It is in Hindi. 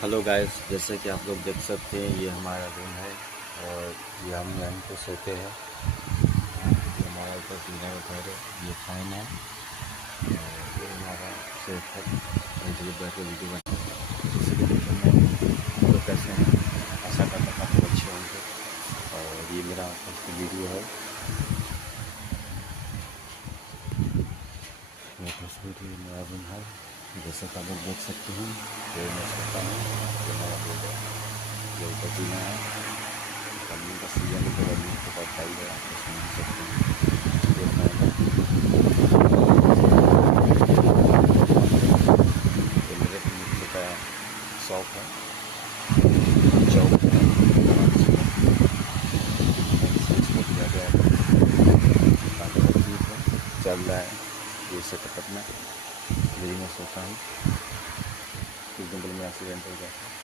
हेलो गाइस, जैसे कि आप लोग देख सकते हैं ये हमारा रूम है और ये हम यहाँ पे सोते हैं। ये हमारा ऊपर पीने का घर है, ये फैन है और ये हमारा सेट है। जैसे बैठ के वीडियो बना जैसे कि वीडियो में हम लोग कैसे हैं, आशा करता हूँ आप लोग अच्छे होंगे। और ये मेरा फर्स्ट वीडियो है, मेरा फर्स्ट वीडियो मेरा रूम है। जैसे कि आप लोग देख सकते हैं तो मैं सोता हूँ, ये हमारा बेड है, ये ऊपर पीना है। गर्मी का सीजन है तो गर्मी तो पड़ता ही है, आप लोग समझ सकते हैं। ये मेरे मित्र का शॉप है, चौक है, बहुत ज़्यादा ठीक है, चल रहा है ये सेटअप अपना। यही मैं सोता हूँ, कुछ दिन पहले मेरा एक्सीडेंट हो गया था।